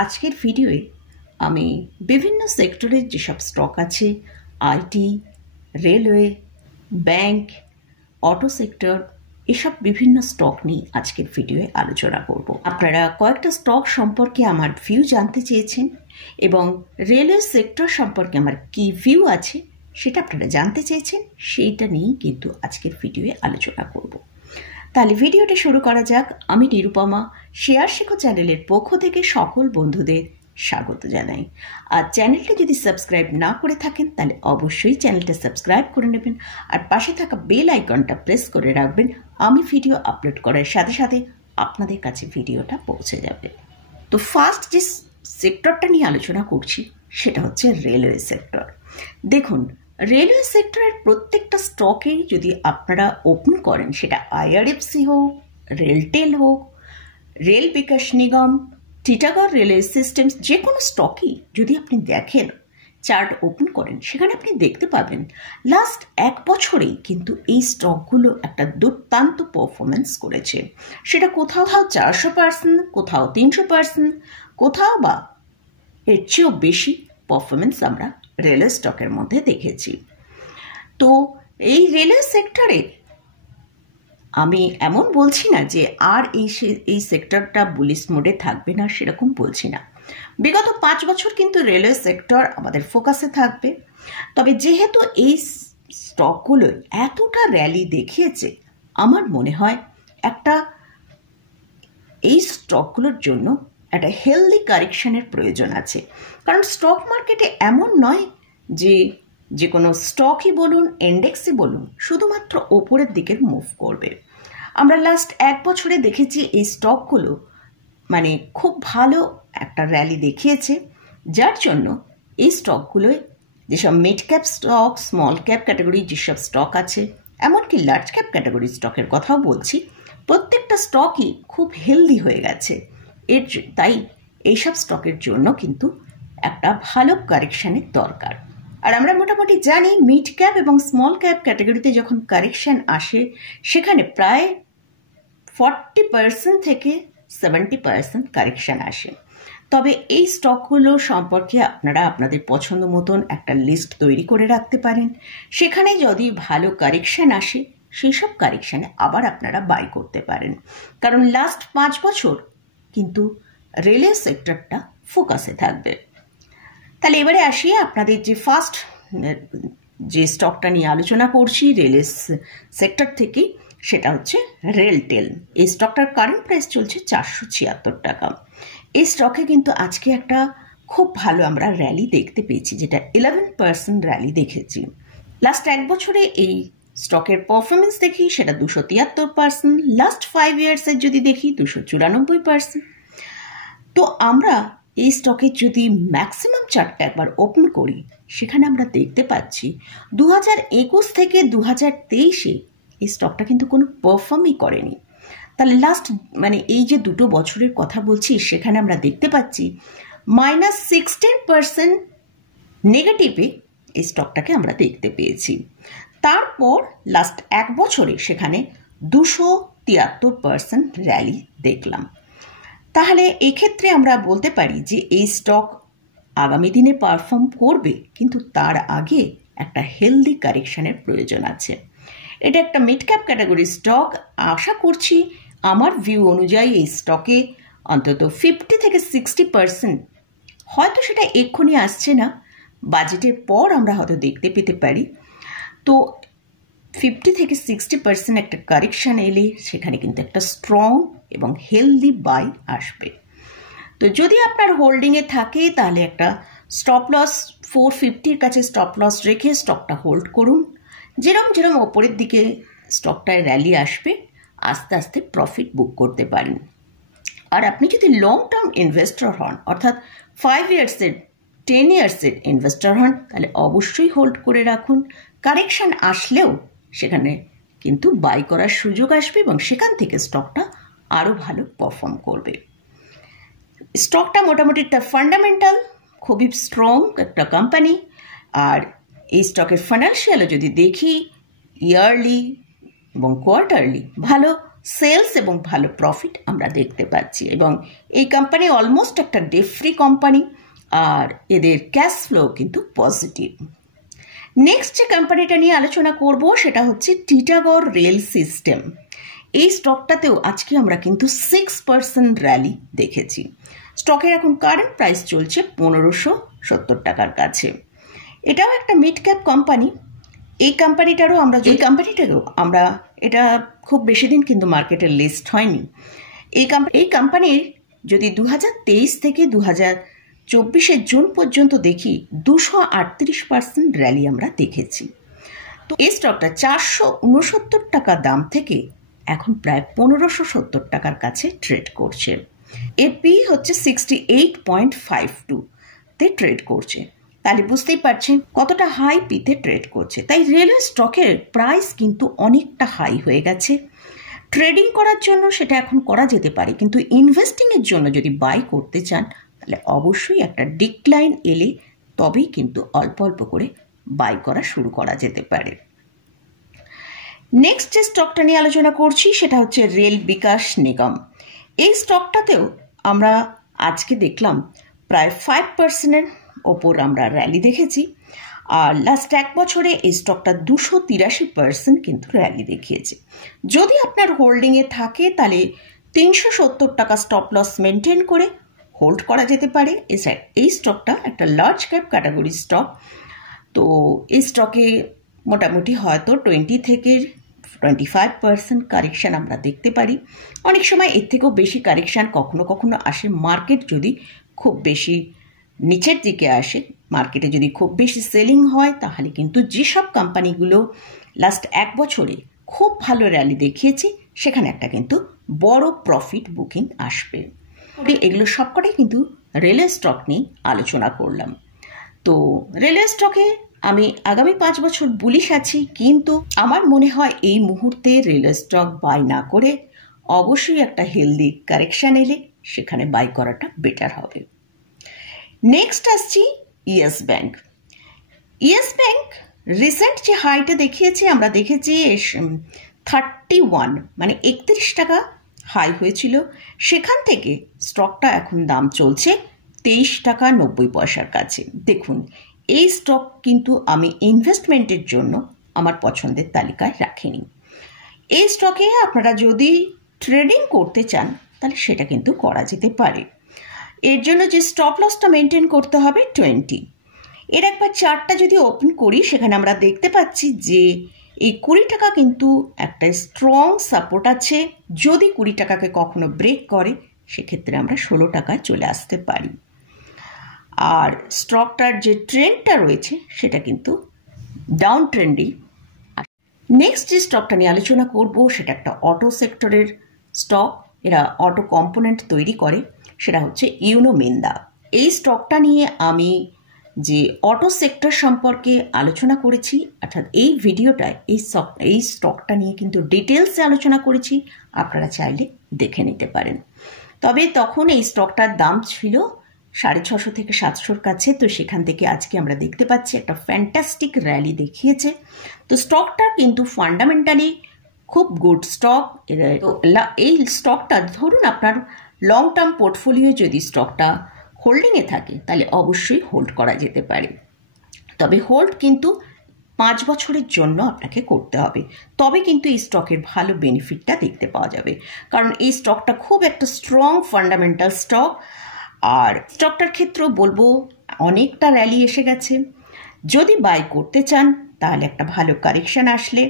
আজকের ভিডিওয়ে আমি বিভিন্ন সেক্টরের যেসব স্টক আছে, IT, railway, bank, auto sector, এসব বিভিন্ন স্টক নিয়ে আজকের ভিডিওয়ে আলোচনা করব। আপনারা কয়েকটা স্টক সম্পর্কে আমার ভিউ জানতে চেয়েছেন এবং রেলওয়ে সেক্টর সম্পর্কে আমার কি ভিউ আছে সেটা আপনারা জানতে চেয়েছেন, সেইটা নিয়েই কিন্তু আজকের ভিডিওয়ে আলোচনা করব। তাহলে ভিডিওটা শুরু করা যাক। আমি নিরুপমা, শেয়ার শেখো চ্যানেলের পক্ষ থেকে সকল বন্ধুদের স্বাগত জানাই। আর চ্যানেলটা যদি সাবস্ক্রাইব না করে থাকেন তাহলে অবশ্যই চ্যানেলটা সাবস্ক্রাইব করে নেবেন আর পাশে থাকা বেল আইকনটা প্রেস করে রাখবেন। আমি ভিডিও আপলোড করার সাথে সাথে আপনাদের কাছে ভিডিওটা পৌঁছে যাবে। তো ফার্স্ট যে সেক্টরটা নিয়ে আলোচনা করছি সেটা হচ্ছে রেলওয়ে সেক্টর। দেখুন, রেলওয়ে সেক্টরের প্রত্যেকটা স্টকেই যদি আপনারা ওপেন করেন, সেটা আইআরএফসি হোক, রেলটেল হোক, rail Vikas Nigam, Titagarh railway systems, যে কোনো স্টকই যদি আপনি দেখেন, চার্ট ওপেন করেন, সেখানে আপনি দেখতে পাবেন লাস্ট এক বছরেই কিন্তু এই স্টকগুলো একটা দুর্দান্ত পারফরমেন্স করেছে। সেটা কোথাও 400%, কোথাও 300%, কোথাও বা এর চেয়েও বেশি পারফরমেন্স আমরা রেলওয়ে স্টকের মধ্যে দেখেছি। তো এই রেলওয়ে সেক্টরে আমি এমন বলছি না যে আর এই সেক্টরটা বুলিশ মোডে থাকবে না, সেরকম বলছি না। বিগত 5 বছর কিন্তু রেলওয়ে সেক্টর আমাদের ফোকাসে থাকবে। তবে যেহেতু এই স্টকগুলো এতটা র্যালি দেখিয়েছে, আমার মনে হয় এই স্টকগুলোর জন্য একটা হেলদি কারেকশনের প্রয়োজন আছে। কারণ স্টক মার্কেটে এমন নয় যে কোনো স্টকই বলুন, ইন্ডেক্সই বলুন, শুধুমাত্র ওপরের দিকে মুভ করবে। আমরা লাস্ট এক বছরে দেখেছি এই স্টকগুলো খুব ভালো একটা র্যালি দেখিয়েছে, যার জন্য এই স্টকগুলোয় যেসব mid cap stock, small cap ক্যাটাগরির যেসব স্টক আছে, এমনকি লার্জ ক্যাপ ক্যাটাগরির স্টকের কথাও বলছি, প্রত্যেকটা স্টকই খুব হেলদি হয়ে গেছে। তাই এইসব স্টকের জন্য কিন্তু একটা ভালো কারেকশানের দরকার। আর আমরা মোটামুটি জানি মিড ক্যাপ এবং স্মল ক্যাপ ক্যাটাগরিতে যখন কারেকশান আসে, সেখানে প্রায় 40% থেকে 70% কারেকশান আসে। তবে এই স্টকগুলো সম্পর্কে আপনারা আপনাদের পছন্দ মতন একটা লিস্ট তৈরি করে রাখতে পারেন। সেখানে যদি ভালো কারেকশান আসে, সেই সব কারেকশানে আবার আপনারা বাই করতে পারেন। কারণ লাস্ট 5 বছর কিন্তু রেলওয়ে সেক্টরটা ফোকাসে থাকবে। তাহলে এবারে আসি আপনাদের যে ফার্স্ট যে স্টকটা নিয়ে আলোচনা করছি রেলওয়ে সেক্টর থেকেই, সেটা হচ্ছে রেলটেল। এই স্টকটার কারেন্ট প্রাইস চলছে 476 টাকা। এই স্টকে কিন্তু আজকে একটা খুব ভালো আমরা র্যালি দেখতে পেয়েছি, যেটা 11% র্যালি দেখেছি। লাস্ট এক বছরে এই স্টকের পারফরমেন্স দেখি, সেটা 273%। লাস্ট 5 ইয়ার্সের যদি দেখি 294%। তো আমরা এই স্টকের যদি ম্যাক্সিমাম চার্টটা একবার ওপেন করি, সেখানে আমরা দেখতে পাচ্ছি 2021 থেকে 2023-এ এই স্টকটা কিন্তু কোনো পারফর্মই করেনি। তাহলে লাস্ট এই যে 2 বছরের কথা বলছি, সেখানে আমরা দেখতে পাচ্ছি -16% নেগেটিভে এই স্টকটাকে আমরা দেখতে পেয়েছি। তারপর লাস্ট এক বছরে সেখানে 273% র্যালি দেখলাম। তাহলে এক্ষেত্রে আমরা বলতে পারি যে এই স্টক আগামী দিনে পারফর্ম করবে, কিন্তু তার আগে একটা হেলদি কারেকশনের প্রয়োজন আছে। এটা একটা মিড ক্যাপ ক্যাটাগরি স্টক। আশা করছি আমার ভিউ অনুযায়ী এই স্টকে অন্তত 50 থেকে 60%, হয়তো সেটা এক্ষুনি আসছে না, বাজেটের পর আমরা হয়তো দেখতে পেতে পারি। তো 50 থেকে 60% একটা কারেকশন এলে সেখানে কিন্তু একটা স্ট্রং এবং হেলদি বাই আসবে। তো যদি আপনার হোল্ডিংয়ে থাকে, তাহলে একটা স্টপ লস 450-র কাছে স্টপ লস রেখে স্টকটা হোল্ড করুন। যেরম ওপরের দিকে স্টকটায় র্যালি আসবে, আস্তে আস্তে প্রফিট বুক করতে পারেন। আর আপনি যদি লং টার্ম ইনভেস্টর হন, অর্থাৎ 5 ইয়ার্সের 10 ইয়ার্সের ইনভেস্টর হন, তাহলে অবশ্যই হোল্ড করে রাখুন। কারেকশন আসলেও সেখানে কিন্তু বাই করার সুযোগ আসবে এবং সেখান থেকে স্টকটা আরও ভালো পারফর্ম করবে। স্টকটা মোটামুটি তার ফান্ডামেন্টাল খুবই স্ট্রং একটা কোম্পানি। আর এই স্টকের ফাইন্যান্সিয়ালও যদি দেখি, ইয়ারলি এবং কোয়ার্টারলি ভালো সেলস এবং ভালো প্রফিট আমরা দেখতে পাচ্ছি, এবং এই কোম্পানি অলমোস্ট একটা ডেট ফ্রি কোম্পানি, আর এদের ক্যাশ ফ্লো কিন্তু পজিটিভ। নেক্সট যে কোম্পানিটা নিয়ে আলোচনা করব সেটা হচ্ছে টিটাগড় রেল সিস্টেম। এই স্টকটাতেও আজকে আমরা কিন্তু 6% র্যালি দেখেছি। স্টকের এখন কারেন্ট প্রাইস চলছে 1570 টাকার কাছে। এটাও একটা মিড ক্যাপ কোম্পানি। এই কোম্পানিটাকেও আমরা এটা খুব বেশি দিন কিন্তু মার্কেটে লিস্ট হয়নি। এই কোম্পানির যদি 2023 থেকে 2024 জুন পর্যন্ত দেখি 238% র্যালি আমরা দেখেছি। তো এই স্টকটা 469 টাকা দাম থেকে এখন প্রায় 1570 টাকার কাছে ট্রেড করছে। এপি হচ্ছে 68.52 তে ট্রেড করছে। তাহলে বুঝতেই পারছেন কতটা হাই পিতে ট্রেড করছে। তাই রেলওয়ে স্টকের প্রাইস কিন্তু অনেকটা হাই হয়ে গেছে। ট্রেডিং করার জন্য সেটা এখন করা যেতে পারে, কিন্তু ইনভেস্টিংয়ের জন্য যদি বাই করতে চান তাহলে অবশ্যই একটা ডিক্লাইন এলে তবেই কিন্তু অল্প অল্প করে বাই করা শুরু করা যেতে পারে। নেক্সট যে স্টকটা নিয়ে আলোচনা করছি সেটা হচ্ছে রেল বিকাশ নিগম। এই স্টকটাতেও আমরা আজকে দেখলাম প্রায় 5%-এর ওপর আমরা র্যালি দেখেছি, আর লাস্ট এক বছরে এই স্টকটা 283% কিন্তু র্যালি দেখিয়েছে। যদি আপনার হোল্ডিংয়ে থাকে তাহলে 370 টাকা স্টপ লস মেনটেন করে হোল্ড করা যেতে পারে। এই স্টকটা একটা লার্জ ক্যাপ ক্যাটাগরি স্টক, তো এই স্টকে মোটামুটি হয়তো 20 থেকে 25% কারেকশান আমরা দেখতে পারি। অনেক সময় এর থেকেও বেশি কারেকশান কখনো কখনো আসে। মার্কেট যদি খুব বেশি নিচের দিকে আসে, মার্কেটে যদি খুব বেশি সেলিং হয়, তাহলে কিন্তু যেসব কোম্পানিগুলো লাস্ট এক বছরে খুব ভালো র্যালি দেখিয়েছে সেখানে একটা কিন্তু বড় প্রফিট বুকিং আসবে। এগুলো সবকটাই কিন্তু রেলওয়ে স্টক নিয়ে আলোচনা করলাম। তো রেলওয়ে স্টকে আমি আগামী 5 বছর বুলিশ আছি, কিন্তু আমার মনে হয় এই মুহূর্তে রেলওয়ে স্টক বাই না করে অবশ্যই একটা হেলদি কারেকশান এলে সেখানে বাই করাটা বেটার হবে। নেক্সট আসছি yes bank. Yes bank recent যে হাইটা দেখিয়েছে, আমরা দেখেছি 31 মানে 31 টাকা হাই হয়েছিল। সেখান থেকে স্টকটা এখন দাম চলছে 23 টাকা 90 পয়সার কাছে। দেখুন, এই স্টক কিন্তু আমি ইনভেস্টমেন্টের জন্য আমার পছন্দের তালিকায় রাখিনি। এই স্টকে আপনারা যদি ট্রেডিং করতে চান তাহলে সেটা কিন্তু করা যেতে পারে। এর জন্য যে স্টপ লসটা মেনটেন করতে হবে 20। এর একবার চার্টটা যদি ওপেন করি সেখানে আমরা দেখতে পাচ্ছি যে এই 20 টাকা কিন্তু একটা স্ট্রং সাপোর্ট আছে। যদি 20 টাকাকে কখনো ব্রেক করে সেক্ষেত্রে আমরা 16 টাকায় চলে আসতে পারি। আর স্টকটার যে ট্রেন্ডটা রয়েছে সেটা কিন্তু ডাউন ট্রেন্ডই। নেক্সট যে স্টকটা নিয়ে আলোচনা করব সেটা একটা অটো সেক্টরের স্টক। এরা অটো কম্পোনেন্ট তৈরি করে, সেটা হচ্ছে ইউনো মিন্দা। এই স্টকটা নিয়ে আমি যে অটো সেক্টর সম্পর্কে আলোচনা করেছি, অর্থাৎ এই ভিডিওটায় এই স্টকটা নিয়ে কিন্তু ডিটেলসে আলোচনা করেছি, আপনারা চাইলে দেখে নিতে পারেন। তবে তখন এই স্টকটার দাম ছিল 650 থেকে 700-র কাছে। তো সেখান থেকে আজকে আমরা দেখতে পাচ্ছি একটা ফ্যান্টাস্টিক র্যালি দেখিয়েছে। তো স্টকটা কিন্তু ফান্ডামেন্টালি খুব গুড স্টক। এই স্টকটা ধরুন আপনার লং টার্ম পোর্টফোলিও যদি স্টকটা হোল্ডিংয়ে থাকে তাহলে অবশ্যই হোল্ড করা যেতে পারে। তবে হোল্ড কিন্তু 5 বছরের জন্য আপনাকে করতে হবে, তবে কিন্তু এই স্টকের ভালো বেনিফিটটা দেখতে পাওয়া যাবে। কারণ এই স্টকটা খুব একটা স্ট্রং ফান্ডামেন্টাল স্টক। আর স্টকটার ক্ষেত্রেও বলবো অনেকটা র্যালি এসে গেছে। যদি বাই করতে চান তাহলে একটা ভালো কারেকশান আসলে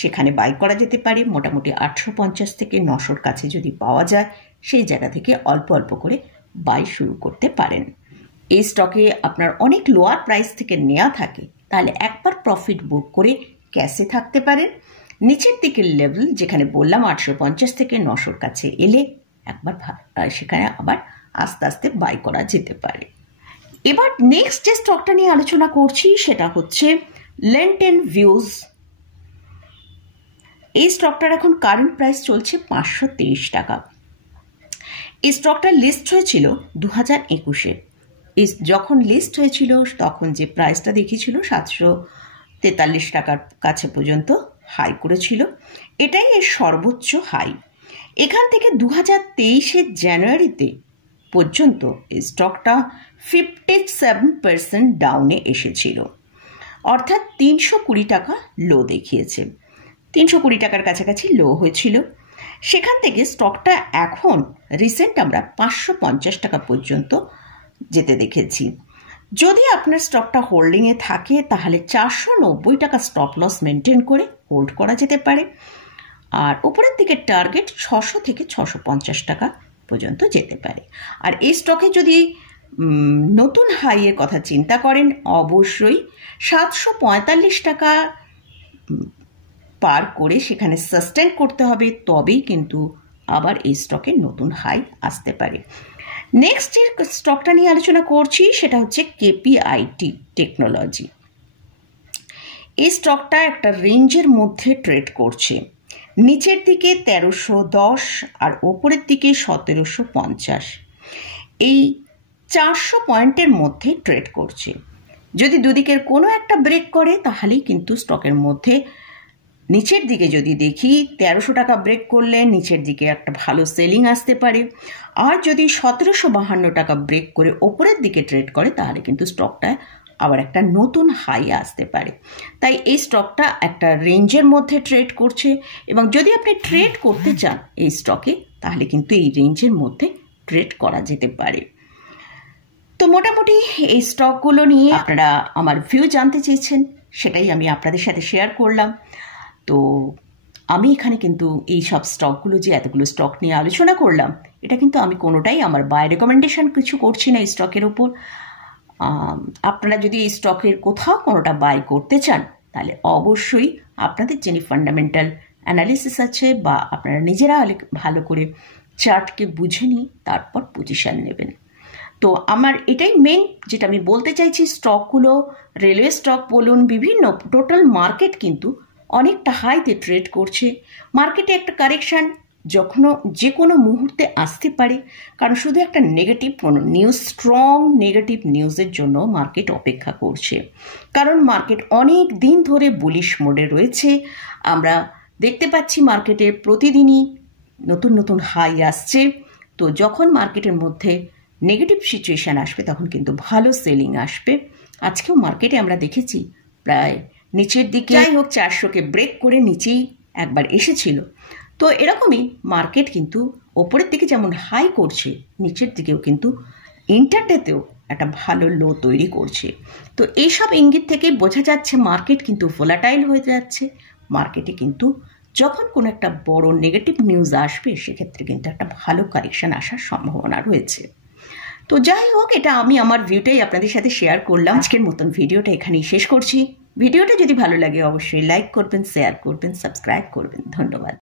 সেখানে বাই করা যেতে পারে। মোটামুটি 850 থেকে 900-র কাছে যদি পাওয়া যায় সেই জায়গা থেকে অল্প অল্প করে বাই শুরু করতে পারেন। এই স্টকে আপনার অনেক লোয়ার প্রাইস থেকে নেওয়া থাকে তাহলে একবার প্রফিট বুক করে ক্যাশে থাকতে পারেন। নিচের দিকের লেভেল যেখানে বললাম 850 থেকে 900-র কাছে এলে একবার সেখানে আবার আস্তে আস্তে বাই করা যেতে পারে। এবার নেক্সট যে স্টকটা নিয়ে আলোচনা করছি সেটা হচ্ছে লেন্টেন ভিউজ। এই স্টকটার এখন কারেন্ট প্রাইস চলছে 523 টাকা। এই স্টকটা লিস্ট হয়েছিল 2021-এ। যখন লিস্ট হয়েছিল তখন যে প্রাইসটা দেখিয়েছিল 743 টাকার কাছে পর্যন্ত হাই করেছিল। এটাই এর সর্বোচ্চ হাই। এখান থেকে 2023-এর জানুয়ারিতে পর্যন্ত এই স্টকটা 57% ডাউনে এসেছিল, অর্থাৎ 320 টাকা লো দেখিয়েছে। 320 টাকার কাছাকাছি লো হয়েছিল। সেখান থেকে স্টকটা এখন রিসেন্ট আমরা 550 টাকা পর্যন্ত যেতে দেখেছি। যদি আপনার স্টকটা হোল্ডিংয়ে থাকে তাহলে 490 টাকা স্টপ লস মেনটেন করে হোল্ড করা যেতে পারে। আর উপরের দিকে টার্গেট 600 থেকে 650 টাকা পর্যন্ত যেতে পারে। আর এই স্টকে যদি নতুন হাইয়ের কথা চিন্তা করেন, অবশ্যই 745 টাকা পার করে সেখানে সাস্টেন করতে হবে, তবেই কিন্তু আবার এই স্টকে নতুন হাই আসতে পারে। নেক্সট যে স্টকটা নিয়ে আলোচনা করছি সেটা হচ্ছে কেপিআইটি টেকনোলজি। এই স্টকটা একটা রেঞ্জের মধ্যে ট্রেড করছে, নিচের দিকে 1310 আর ওপরের দিকে 1750, এই 400 পয়েন্টের মধ্যে ট্রেড করছে। যদি দুদিকের কোনো একটা ব্রেক করে তাহলেই কিন্তু স্টকের মধ্যে নিচের দিকে যদি দেখি 1300 টাকা ব্রেক করলে নিচের দিকে একটা ভালো সেলিং আসতে পারে। আর যদি 1752 টাকা ব্রেক করে ওপরের দিকে ট্রেড করে তাহলে কিন্তু স্টকটায় আবার একটা নতুন হাই আসতে পারে। তাই এই স্টকটা একটা রেঞ্জের মধ্যে ট্রেড করছে, এবং যদি আপনি ট্রেড করতে চান এই স্টকে তাহলে কিন্তু এই রেঞ্জের মধ্যে ট্রেড করা যেতে পারে। তো মোটামুটি এই স্টকগুলো নিয়ে আপনারা আমার ভিউ জানতে চেয়েছেন, সেটাই আমি আপনাদের সাথে শেয়ার করলাম। তো আমি এখানে কিন্তু এই সব স্টকগুলো যে এতগুলো স্টক নিয়ে আলোচনা করলাম, এটা কিন্তু আমি কোনোটাই আমার বাই রেকমেন্ডেশন কিছু করছি না এই স্টকের ওপর। আপনারা যদি এই স্টকের কোথাও কোনোটা বাই করতে চান তাহলে অবশ্যই আপনাদের যিনি ফান্ডামেন্টাল অ্যানালিসিস আছে বা আপনারা নিজেরা ভালো করে চার্টকে বুঝে নিয়ে তারপর পজিশন নেবেন। তো আমার এটাই মেন যেটা আমি বলতে চাইছি, স্টকগুলো রেলওয়ে স্টক বলুন, বিভিন্ন টোটাল মার্কেট কিন্তু অনেকটা হাইতে ট্রেড করছে। মার্কেটে একটা কারেকশান যে কোনো মুহূর্তে আসতে পারে, কারণ শুধু একটা নেগেটিভ কোনো নিউজ, স্ট্রং নেগেটিভ নিউজের জন্য মার্কেট অপেক্ষা করছে। কারণ মার্কেট অনেক দিন ধরে বুলিশ মোডে রয়েছে। আমরা দেখতে পাচ্ছি মার্কেটে প্রতিদিনই নতুন নতুন হাই আসছে। তো যখন মার্কেটের মধ্যে নেগেটিভ সিচুয়েশান আসবে তখন কিন্তু ভালো সেলিং আসবে। আজকেও মার্কেটে আমরা দেখেছি প্রায় নিচের দিকে, যাই হোক 400কে ব্রেক করে নিচেই একবার এসেছিল। তো এরকমই মার্কেট কিন্তু ওপরের দিকে যেমন হাই করছে, নিচের দিকেও কিন্তু ইন্টারডেতেও একটা ভালো লো তৈরি করছে। তো এইসব ইঙ্গিত থেকে বোঝা যাচ্ছে মার্কেট কিন্তু ভোলাটাইল হয়ে যাচ্ছে। মার্কেটে কিন্তু যখন কোনো একটা বড় নেগেটিভ নিউজ আসবে সেক্ষেত্রে কিন্তু একটা ভালো কারেকশন আসার সম্ভাবনা রয়েছে। তো যাই হোক, এটা আমি আমার ভিউটাই আপনাদের সাথে শেয়ার করলাম। আজকের মতন ভিডিওটা এখানেই শেষ করছি। ভিডিওটা যদি ভালো লাগে অবশ্যই লাইক করবেন, শেয়ার করবেন, সাবস্ক্রাইব করবেন। ধন্যবাদ।